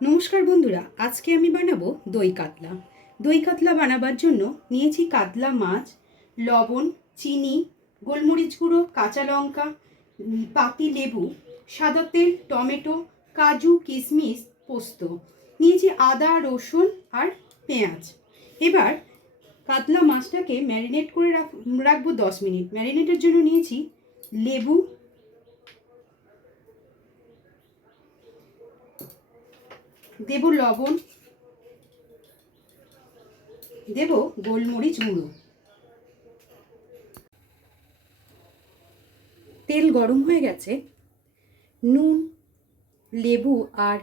নমস্কার বন্ধুরা, আজকে আমি বানাবো দই কাতলা। দই কাতলা বানাবার জন্য নিয়েছি কাতলা মাছ, লবণ, চিনি, গোলমরিচ গুঁড়ো, কাঁচা লঙ্কা পাতি লেবু, সাদা তেল, টমেটো, কাজু, কিশমিশ, পোস্ত। নিয়েছি আদা, রসুন আর পেঁয়াজ। এবার কাতলা মাছটাকে ম্যারিনেট করে রাখ, রাখব দশ মিনিট। ম্যারিনেটের জন্য নিয়েছি লেবু দেব লবণ, দেব গোলমরিচ গুঁড়ো। তেল গরম হয়ে গেছে। নুন, লেবু আর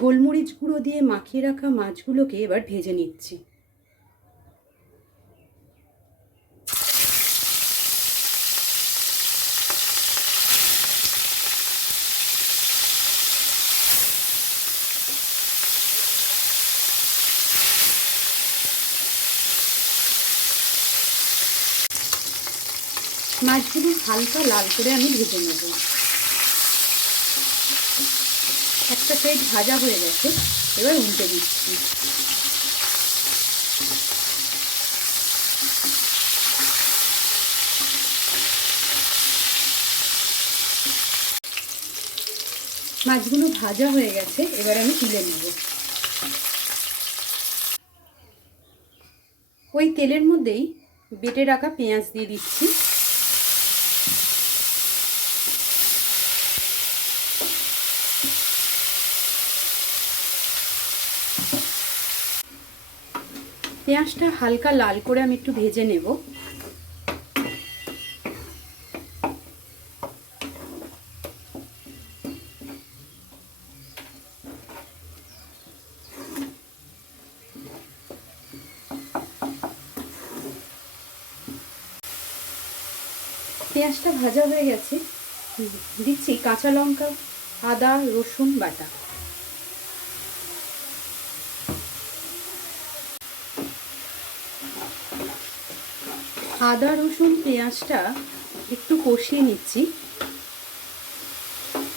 গোলমরিচ গুঁড়ো দিয়ে মাখিয়ে রাখা মাছগুলোকে এবার ভেজে নিচ্ছি। মাছগুলো হালকা লাল করে আমি ভেজে নেব। একটা সাইড ভাজা হয়ে গেছে, এবার উল্টে দিচ্ছি। মাছগুলো ভাজা হয়ে গেছে, এবার আমি তুলে নেব। ওই তেলের মধ্যেই বেটে রাখা পেঁয়াজ দিয়ে দিচ্ছি। পেঁয়াজটা হালকা লাল করে আমি একটু ভেজে নেব। পেঁয়াজটা ভাজা হয়ে গেছে। দিচ্ছি কাঁচা লঙ্কা, আদা, রসুন বাটা। আদা, রসুন, পেঁয়াজটা একটু কষিয়ে নিচ্ছি।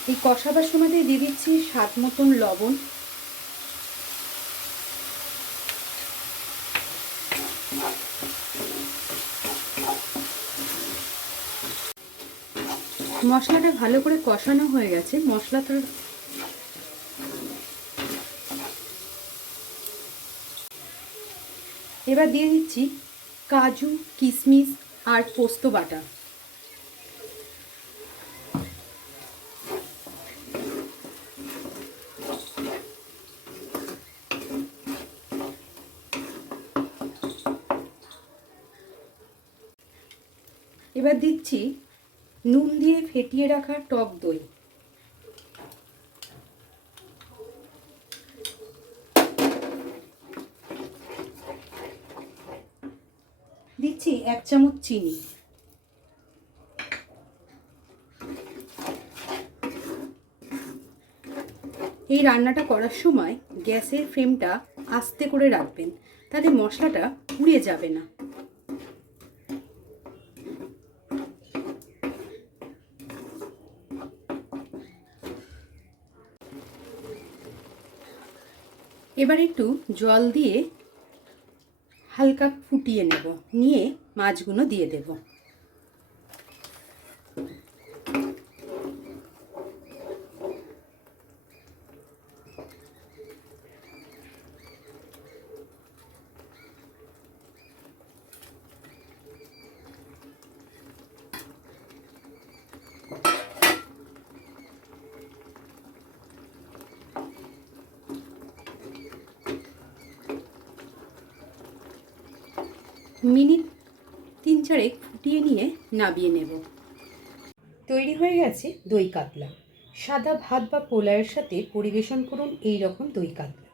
এই কষাবার সময় দিয়ে দিচ্ছি স্বাদ মতন লবণ। মশলাটা ভালো করে কষানো হয়ে গেছে। মশলাটা এবার দিয়ে দিচ্ছি কাজু কিশমিশ আর পোস্ত বাটা। এবার দিচ্ছি নুন দিয়ে ফেটিয়ে রাখা টক দই। দিচ্ছি এক চামচ চিনি। এই রান্নাটা করার সময় গ্যাসের ফ্লেমটা আস্তে করে রাখবেন, তাতে মশলাটা পুড়ে যাবে না। এবার একটু জল দিয়ে হালকা ফুটিয়ে নেব। নিয়ে মাছগুলো দিয়ে দেব। মিনিট তিন চারেক ফুটিয়ে নিয়ে নাবিয়ে নেব। তৈরি হয়ে গেছে দই কাতলা। সাদা ভাত বা পোলায়ের সাথে পরিবেশন করুন এই রকম দই কাতলা।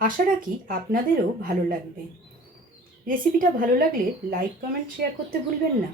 আশা রাখি আপনাদেরও ভালো লাগবে। রেসিপিটা ভালো লাগলে লাইক, কমেন্ট, শেয়ার করতে ভুলবেন না।